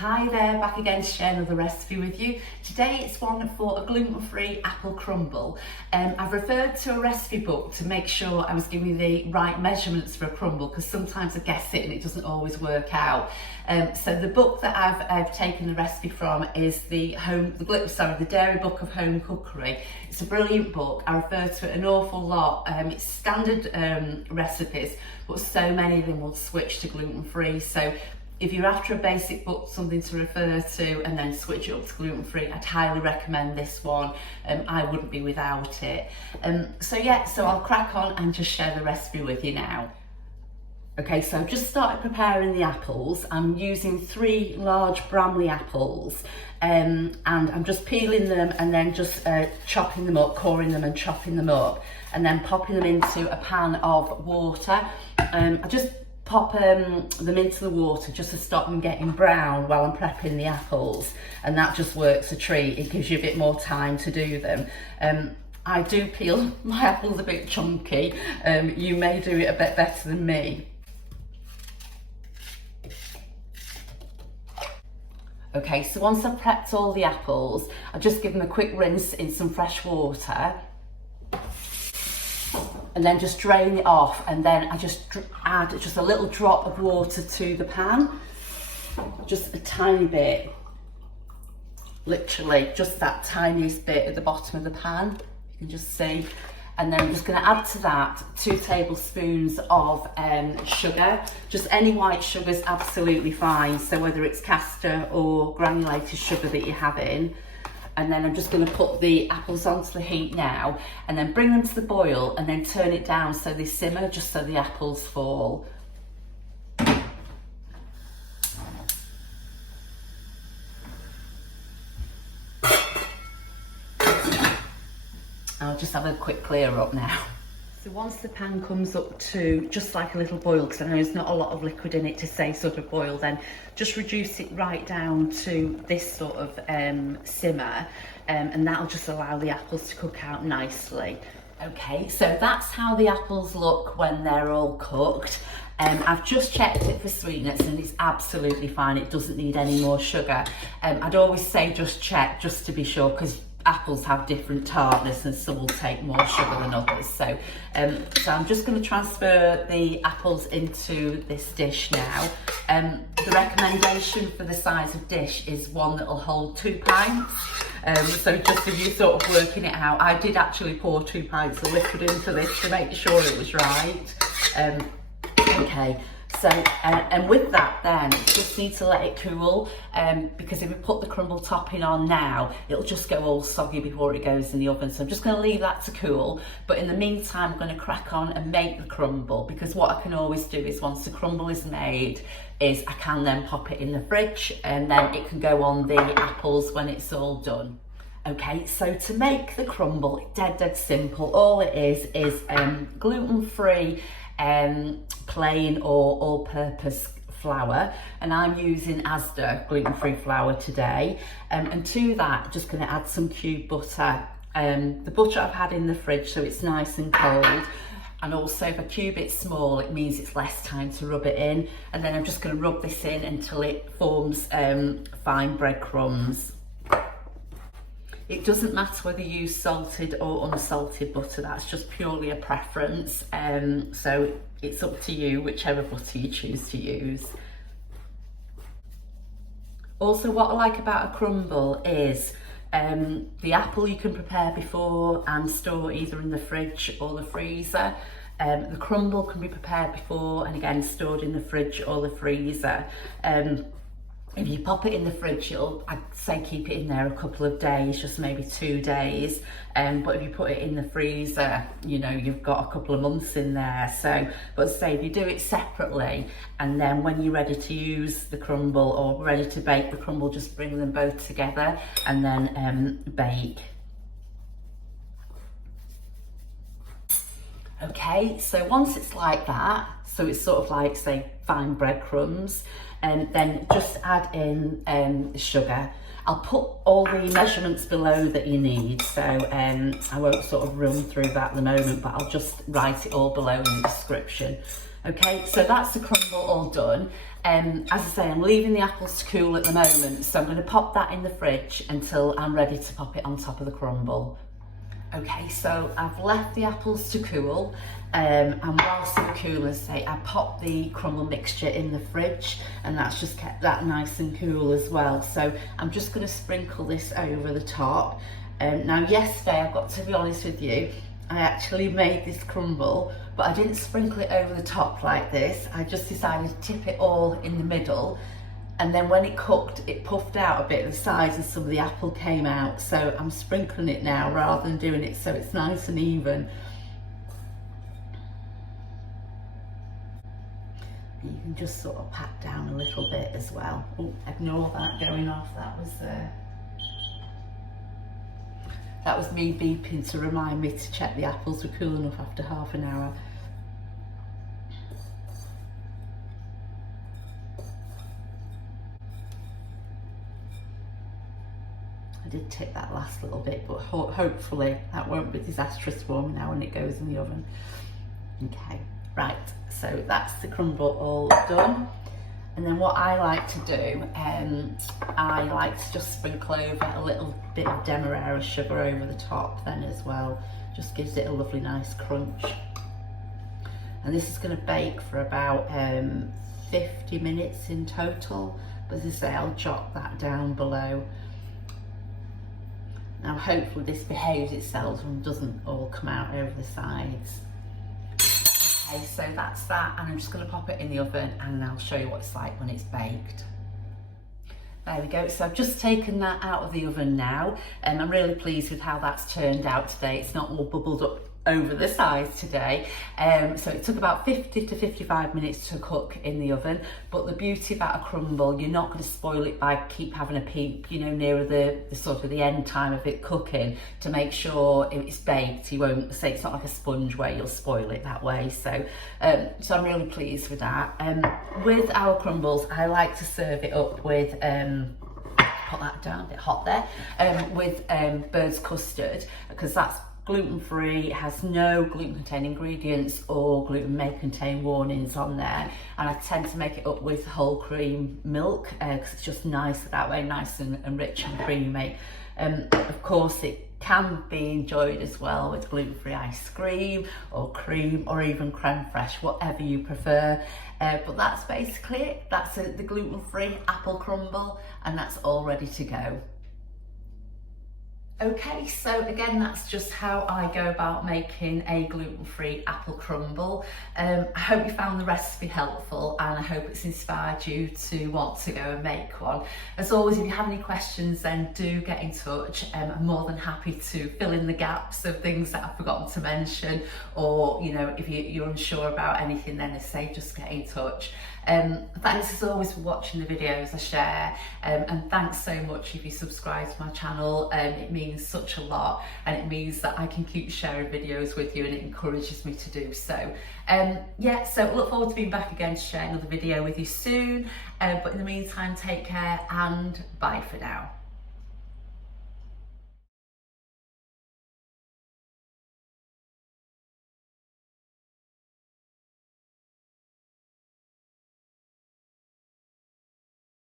Hi there, back again to share another recipe with you. Today it's one for a gluten-free apple crumble. I've referred to a recipe book to make sure I was giving you the right measurements for a crumble, because sometimes I guess it and it doesn't always work out. So the book that I've taken the recipe from is the Dairy Book of Home Cookery. It's a brilliant book. I refer to it an awful lot. It's standard recipes, but so many of them will switch to gluten-free. So if you're after a basic book, something to refer to, and then switch it up to gluten-free, I'd highly recommend this one. I wouldn't be without it. So I'll crack on and just share the recipe with you now. Okay, so I've just started preparing the apples. I'm using 3 large Bramley apples, and I'm just peeling them and then just chopping them up, coring them and chopping them up, and then popping them into a pan of water. I just pop them into the water just to stop them getting brown while I'm prepping the apples, and that just works a treat. It gives you a bit more time to do them. I do peel my apples a bit chunky. You may do it a bit better than me. Okay, so once I've prepped all the apples, I just give them a quick rinse in some fresh water, and then just drain it off, and then I just add just a little drop of water to the pan, just a tiny bit, literally just that tiniest bit at the bottom of the pan, you can just see. And then I'm just going to add to that 2 tablespoons of sugar. Just any white sugar is absolutely fine, so whether it's caster or granulated sugar that you're having. And then I'm just going to put the apples onto the heat now, and then bring them to the boil, and then turn it down so they simmer, just so the apples fall. I'll just have a quick clear up now. So once the pan comes up to just like a little boil, because I know there's not a lot of liquid in it to say sort of boil, then just reduce it right down to this sort of simmer, and that'll just allow the apples to cook out nicely. Okay, so that's how the apples look when they're all cooked. I've just checked it for sweetness and it's absolutely fine. It doesn't need any more sugar. I'd always say just check, just to be sure, because apples have different tartness and some will take more sugar than others. So I'm just going to transfer the apples into this dish now. The recommendation for the size of dish is one that will hold 2 pints. So just if you're sort of working it out, I did actually pour 2 pints of liquid into this to make sure it was right. Okay. So, and with that then, you just need to let it cool, because if we put the crumble topping on now, it'll just go all soggy before it goes in the oven. So I'm just going to leave that to cool, but in the meantime I'm going to crack on and make the crumble, because what I can always do is once the crumble is made, is I can then pop it in the fridge, and then it can go on the apples when it's all done. Okay, so to make the crumble, dead simple. All it is gluten-free, plain or all-purpose flour, and I'm using Asda gluten-free flour today. And to that, just going to add some cube butter. The butter I've had in the fridge, so it's nice and cold. And also, if I cube it small, it means it's less time to rub it in. And then I'm just going to rub this in until it forms fine breadcrumbs. It doesn't matter whether you use salted or unsalted butter, that's just purely a preference. So it's up to you, whichever butter you choose to use. Also, what I like about a crumble is the apple you can prepare before and store either in the fridge or the freezer. The crumble can be prepared before and again stored in the fridge or the freezer. If you pop it in the fridge, I'd say keep it in there a couple of days, just maybe 2 days. But if you put it in the freezer, you know, you've got a couple of months in there. So, but say if you do it separately, and then when you're ready to use the crumble or ready to bake the crumble, just bring them both together and then bake. Okay, so once it's like that, so it's sort of like, say, fine breadcrumbs, and then just add in the sugar. I'll put all the measurements below that you need, so I won't sort of run through that at the moment, but I'll just write it all below in the description. Okay, so that's the crumble all done. As I say, I'm leaving the apples to cool at the moment, so I'm going to pop that in the fridge until I'm ready to pop it on top of the crumble. Okay, so I've left the apples to cool, and whilst they're cool, as I say, I popped the crumble mixture in the fridge, and that's just kept that nice and cool as well. So I'm just going to sprinkle this over the top. Now yesterday, I've got to be honest with you, I actually made this crumble, but I didn't sprinkle it over the top like this. I just decided to tip it all in the middle, and then when it cooked, it puffed out a bit of the sides and some of the apple came out. So I'm sprinkling it now rather than doing it so it's nice and even. You can just sort of pat down a little bit as well. Oh, ignore that going off, that was me beeping to remind me to check the apples were cool enough after half an hour. I did tip that last little bit, but hopefully that won't be disastrous for me now when it goes in the oven. Okay, right, so that's the crumble all done. And then what I like to do, I like to just sprinkle over a little bit of demerara sugar over the top then as well. Just gives it a lovely nice crunch. And this is going to bake for about 50 minutes in total. But as I say, I'll jot that down below. Now hopefully this behaves itself and doesn't all come out over the sides. Okay, so that's that, and I'm just going to pop it in the oven and I'll show you what it's like when it's baked. There we go, so I've just taken that out of the oven now, and I'm really pleased with how that's turned out today. It's not all bubbled up over the sides today, so it took about 50 to 55 minutes to cook in the oven. But the beauty about a crumble, you're not going to spoil it by keep having a peep, you know, nearer the sort of the end time of it cooking to make sure it's baked. You won't say it's not like a sponge where you'll spoil it that way. So so I'm really pleased with that. With our crumbles, I like to serve it up with put that down, a bit hot there, with bird's custard, because that's gluten-free, has no gluten-containing ingredients or gluten may contain warnings on there, and I tend to make it up with whole cream milk because it's just nicer that way, nice and rich and creamy. Of course it can be enjoyed as well with gluten-free ice cream or cream or even creme fraiche, whatever you prefer. But that's basically it. That's the gluten-free apple crumble, and that's all ready to go. Okay, so again, that's just how I go about making a gluten-free apple crumble. I hope you found the recipe helpful, and I hope it's inspired you to want to go and make one. As always, if you have any questions, then do get in touch. I'm more than happy to fill in the gaps of things that I've forgotten to mention, or you know, if you're unsure about anything, then as I say, just get in touch. Thanks as always for watching the videos I share, and thanks so much if you subscribe to my channel. It means such a lot, and it means that I can keep sharing videos with you, and it encourages me to do so. Yeah, so I look forward to being back again to share another video with you soon, but in the meantime, take care and bye for now.